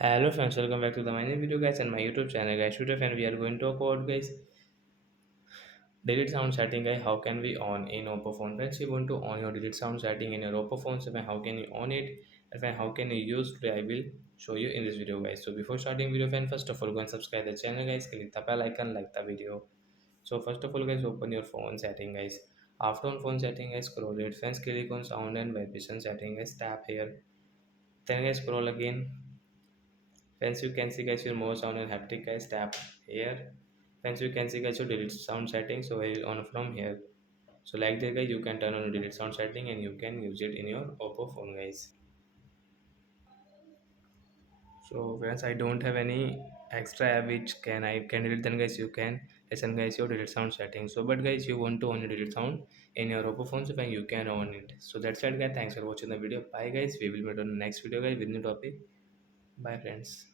Hello friends, welcome back to the my new video guys and my YouTube channel guys. Today friend we are going to talk about guys delete sound setting guys. How can we on in Oppo phone? Friends, you want to on your delete sound setting in your Oppo phone. So friend, how can you on it? And friend, how can you use today? I will show you in this video guys. So before starting video friend, first of all go and subscribe the channel guys. Click the bell icon, like the video. So first of all guys, open your phone setting guys. After on phone setting guys, scroll it. Friends, click on sound and vibration setting guys. Tap here. Then guys, scroll again. Friends, you can see guys your mouse sound and haptic guys, tap here. Friends, you can see guys your delete sound setting, so I will on from here. So like that guys, you can turn on your delete sound setting and you can use it in your Oppo phone guys. So friends, I don't have any extra app which can I can delete, then guys you can listen guys your delete sound setting. So but guys, you want to on your delete sound in your Oppo phone, so then you can on it. So that's it guys, thanks for watching the video. Bye guys, we will meet on the next video guys with new topic. Bye friends.